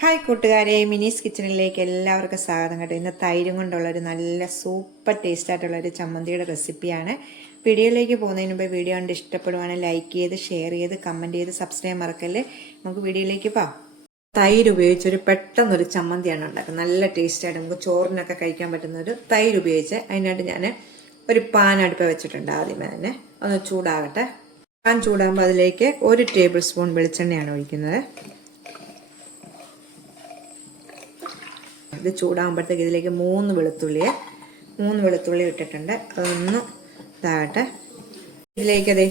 Hi കൂട്ടുകാരെ മിനിസ് കിച്ചണിലേക്ക് എല്ലാവർക്കും സ്വാഗതം കേട്ടോ. ഇന്ന് തൈരും കൊണ്ടുള്ള ഒരു നല്ല സൂപ്പർ ടേസ്റ്റ് ആയിട്ടുള്ള ഒരു ചമ്മന്തിയുടെ റെസിപ്പിയാണ്. വീഡിയോയിലേക്ക് പോകുന്നതിന് മുമ്പ് വീഡിയോ കണ്ട് ഇഷ്ടപ്പെടുവാണെങ്കിൽ ലൈക്ക് ചെയ്ത് ഷെയർ ചെയ്ത് കമന്റ് ചെയ്ത് സബ്സ്ക്രൈബ് മറക്കല്ലേ? നമുക്ക് വീഡിയോയിലേക്ക് പോവാം. തൈര് ഉപയോഗിച്ചൊരു പെട്ടെന്നൊരു ചമ്മന്തിയാണ് ഉണ്ടാക്കുന്നത്. നല്ല ടേസ്റ്റായിട്ട് നമുക്ക് ചോറിനൊക്കെ കഴിക്കാൻ പറ്റുന്ന ഒരു തൈര് ഉപയോഗിച്ച് അതിനായിട്ട് ഞാൻ ഒരു പാൻ അടുപ്പ് വെച്ചിട്ടുണ്ട് ആദ്യമേ തന്നെ. ഒന്ന് ചൂടാകട്ടെ. പാൻ ചൂടാകുമ്പോൾ അതിലേക്ക് ഒരു ടേബിൾ സ്പൂൺ വെളിച്ചെണ്ണയാണ് ഒഴിക്കുന്നത്. ഇത് ചൂടാകുമ്പോഴത്തേക്ക് ഇതിലേക്ക് മൂന്ന് വെളുത്തുള്ളി മൂന്ന് വെളുത്തുള്ളി ഇട്ടിട്ടുണ്ട്. അതൊന്ന് ഇതാകട്ടെ. ഇതിലേക്ക് അതെ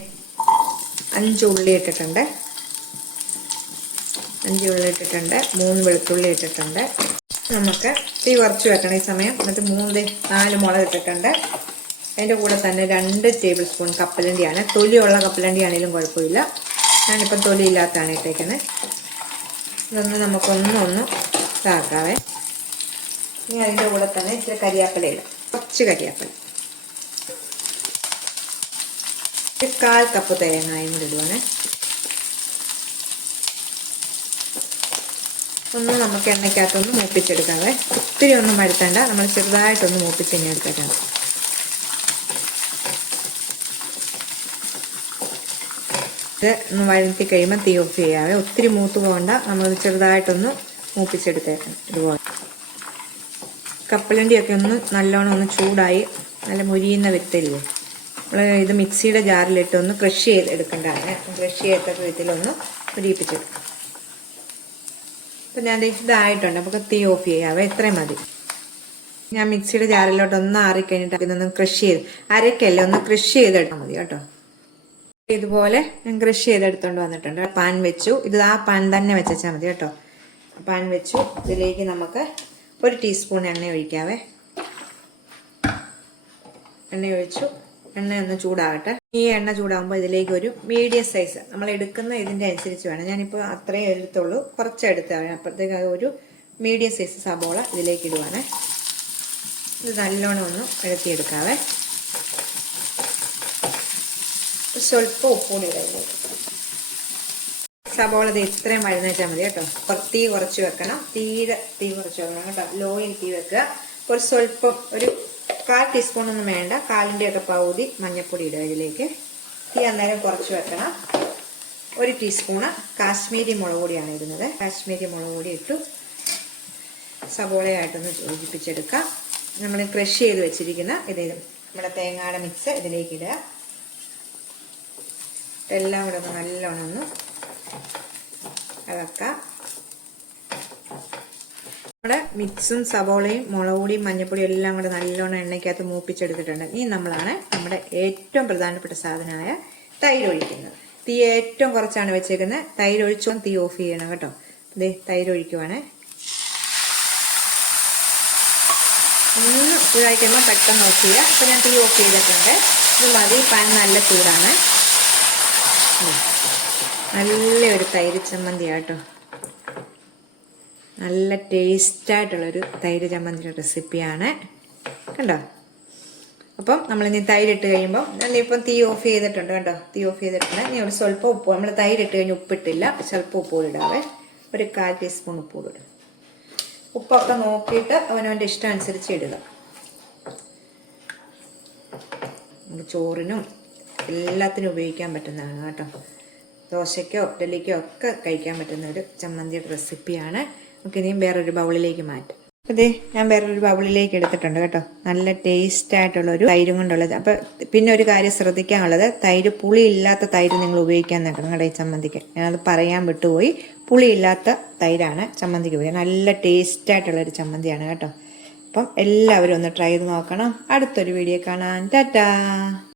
അഞ്ച് ഉള്ളി ഇട്ടിട്ടുണ്ട്. അഞ്ച് ഉള്ളി ഇട്ടിട്ടുണ്ട്. മൂന്ന് വെളുത്തുള്ളി ഇട്ടിട്ടുണ്ട്. നമുക്ക് തീ കുറച്ച് വെക്കണം ഈ സമയം. എന്നിട്ട് മൂന്ന് നാല് മുളക് ഇട്ടിട്ടുണ്ട്. അതിന്റെ കൂടെ തന്നെ രണ്ട് ടേബിൾ സ്പൂൺ കപ്പലണ്ടിയാണ്. തൊലിയുള്ള കപ്പലണ്ടി ആണെങ്കിലും കുഴപ്പമില്ല. ഞാനിപ്പം തൊലി ഇല്ലാത്തതാണ് ഇട്ടേക്കുന്നത്. ഇതൊന്ന് നമുക്കൊന്നൊന്ന് ഇതാക്കാവേ. ഇനി അതിന്റെ കൂടെ തന്നെ ഇച്ചിരി കരിയാപ്പിലയില്ല കുറച്ച് കരിയാപ്പില. കാൽ കപ്പ് തേങ്ങായും കൂടി ഇടുവാണേ. ഒന്ന് നമുക്ക് എണ്ണയ്ക്കകത്തൊന്ന് മൂപ്പിച്ചെടുക്കാവേ. ഒത്തിരി ഒന്നും മഴത്തേണ്ട നമ്മൾ ചെറുതായിട്ടൊന്ന് മൂപ്പിച്ച് തന്നെ എടുത്തേക്കാം. ഇത് ഒന്ന് വഴുത്തി കഴിയുമ്പോൾ തീ ഓഫ് ചെയ്യാവേ. ഒത്തിരി മൂത്ത് പോകണ്ട. നമ്മൾ ചെറുതായിട്ടൊന്ന് മൂപ്പിച്ചെടുത്തേക്കണം ഇതുപോലെ. കപ്പലണ്ടിയൊക്കെ ഒന്ന് നല്ലോണം ഒന്ന് ചൂടായി നല്ല മുരിയുന്ന വിത്തല്ലേ? നമ്മൾ ഇത് മിക്സിയുടെ ജാറിലിട്ട് ഒന്ന് ക്രഷ് ചെയ്ത് എടുക്കേണ്ടതാണ് ക്രഷ് ചെയ്യത്തക്ക വിധത്തിലൊന്ന് മുരിയിപ്പിച്ചെടുക്കും. അപ്പം ഞാൻ ഇതായിട്ടുണ്ട്. നമുക്ക് തീ ഓഫ് ചെയ്യാവേ ഇത്രയും മതി. ഞാൻ മിക്സിയുടെ ജാറിലോട്ട് ഒന്ന് ആറിക്കഴിഞ്ഞിട്ട് ഇതൊന്ന് ക്രഷ് ചെയ്ത് അരക്കല്ലേ ഒന്ന് ക്രഷ് ചെയ്തെടുത്താൽ മതി കേട്ടോ. ഇതുപോലെ ഞാൻ ക്രഷ് ചെയ്തെടുത്തോണ്ട് വന്നിട്ടുണ്ട്. പാൻ വെച്ചു. ഇത് ആ പാൻ തന്നെ വെച്ചാൽ മതി കേട്ടോ. പാൻ വെച്ചു. ഇതിലേക്ക് നമുക്ക് ഒരു ടീസ്പൂൺ എണ്ണ ഒഴിക്കാവേ. എണ്ണ ഒഴിച്ചു. എണ്ണ ഒന്ന് ചൂടാകട്ടെ. ഈ എണ്ണ ചൂടാകുമ്പോൾ ഇതിലേക്ക് ഒരു മീഡിയം സൈസ് നമ്മൾ എടുക്കുന്ന ഇതിന്റെ അനുസരിച്ച് വേണം. ഞാനിപ്പോൾ അത്രയും എടുത്തുള്ളൂ. കുറച്ച് എടുത്താണ് അപ്പോഴത്തേക്ക് ഒരു മീഡിയം സൈസ് സബോള ഇതിലേക്ക് ഇടുവാണേ. ഇത് നല്ലോണം ഒന്ന് ഇഴക്കിയെടുക്കാവേ സ്വല്പം ഉപ്പൂടി ഇടയിലേക്ക് സബോള ഇത് ഇത്രയും വഴന്നേച്ചാൽ മതി കേട്ടോ. തീ കുറച്ച് വെക്കണം. തീരെ തീ കുറച്ച് വെക്കണം കേട്ടോ. ലോയിൽ തീ വെക്കുക. ഒരു സ്വല്പം ഒരു കാൽ ടീസ്പൂൺ ഒന്നും വേണ്ട. കാലിന്റെയൊക്കെ പകുതി മഞ്ഞൾപ്പൊടി ഇടുക ഇതിലേക്ക്. തീ അന്നേരം കുറച്ച് വെക്കണം. ഒരു ടീസ്പൂണ് കാശ്മീരി മുളക് പൊടിയാണ് ഇടുന്നത്. കാശ്മീരി മുളക് പൊടി ഇട്ടു സബോളയായിട്ടൊന്ന് യോജിപ്പിച്ചെടുക്കാം. നമ്മൾ ക്രഷ് ചെയ്ത് വെച്ചിരിക്കുന്ന ഇത് നമ്മുടെ തേങ്ങയുടെ മിക്സ് ഇതിലേക്ക് ഇടുക. എല്ലാം കൂടെ ഒന്ന് നല്ലോണം ഒന്ന് ഇളക്കാം നമ്മുടെ മിക്സും സവോളയും മുളക് പൊടിയും മഞ്ഞപ്പൊടിയും എല്ലാം കൂടെ നല്ലോണം എണ്ണയ്ക്കകത്ത് മൂപ്പിച്ചെടുത്തിട്ടുണ്ട്. ഇനി നമ്മളാണ് നമ്മുടെ ഏറ്റവും പ്രധാനപ്പെട്ട സാധനമായ തൈര് ഒഴിക്കുന്നത്. തീ ഏറ്റവും കുറച്ചാണ് വെച്ചേക്കുന്നത്. തൈര് ഒഴിച്ചോ തീ ഓഫ് ചെയ്യണം കേട്ടോ. ഇതേ തൈര് ഒഴിക്കുവാണേ. ഒന്ന് ചൂടായിക്കുമ്പോൾ പെട്ടെന്ന് ഓഫ് ചെയ്യുക. ഇപ്പം ഞാൻ തീ ഓഫ് ചെയ്തിട്ടുണ്ട്. ഇത് മതി പാൻ നല്ല ചൂടാണ്. നല്ലൊരു തൈര് ചമ്മന്തി കേട്ടോ നല്ല ടേസ്റ്റായിട്ടുള്ളൊരു തൈര് ചമ്മന്തിയുടെ റെസിപ്പിയാണ്. കണ്ടോ? അപ്പം നമ്മളിനി തൈരിട്ട് കഴിയുമ്പോൾ ഇപ്പം തീ ഓഫ് ചെയ്തിട്ടുണ്ട് കേട്ടോ തീ ഓഫ് ചെയ്തിട്ടുണ്ട്. ഇനി ഒരു സ്വല്പം ഉപ്പ്. നമ്മൾ തൈരിട്ട് കഴിഞ്ഞ് ഉപ്പിട്ടില്ല. സ്വല്പം ഉപ്പ് ഇടാവേ. ഒരു കാൽ ടീസ്പൂൺ ഉപ്പ് ഇടും. ഉപ്പൊക്കെ നോക്കിയിട്ട് അവനവന്റെ ഇഷ്ടം അനുസരിച്ച് ഇടുക. ചോറിനും എല്ലാത്തിനും ഉപയോഗിക്കാൻ പറ്റുന്നതാണ് കേട്ടോ. ദോശയ്ക്കോ ഇഡലിക്കോ ഒക്കെ കഴിക്കാൻ പറ്റുന്ന ഒരു ചമ്മന്തിയുടെ റെസിപ്പിയാണ്. നമുക്ക് ഇനിയും വേറൊരു ബൗളിലേക്ക് മാറ്റാം. അതെ ഞാൻ വേറൊരു ബൗളിലേക്ക് എടുത്തിട്ടുണ്ട് കേട്ടോ. നല്ല ടേസ്റ്റ് ആയിട്ടുള്ള ഒരു തൈരും കൊണ്ടുള്ളത്. അപ്പൊ പിന്നെ ഒരു കാര്യം ശ്രദ്ധിക്കാനുള്ളത്. തൈര് പുളി ഇല്ലാത്ത തൈര് നിങ്ങൾ ഉപയോഗിക്കാൻ നോക്കണം കേട്ടോ ഈ ചമ്മന്തിക്ക്. ഞാനത് പറയാൻ വിട്ടുപോയി. പുളി ഇല്ലാത്ത തൈരാണ് ചമ്മന്തിക്ക് ഉപയോഗിക്കുക നല്ല ടേസ്റ്റ് ആയിട്ടുള്ള ഒരു ചമ്മന്തിയാണ് കേട്ടോ. അപ്പം എല്ലാവരും ഒന്ന് ട്രൈ ചെയ്ത് നോക്കണം. അടുത്തൊരു വീഡിയോ കാണാൻ ടാറ്റാ!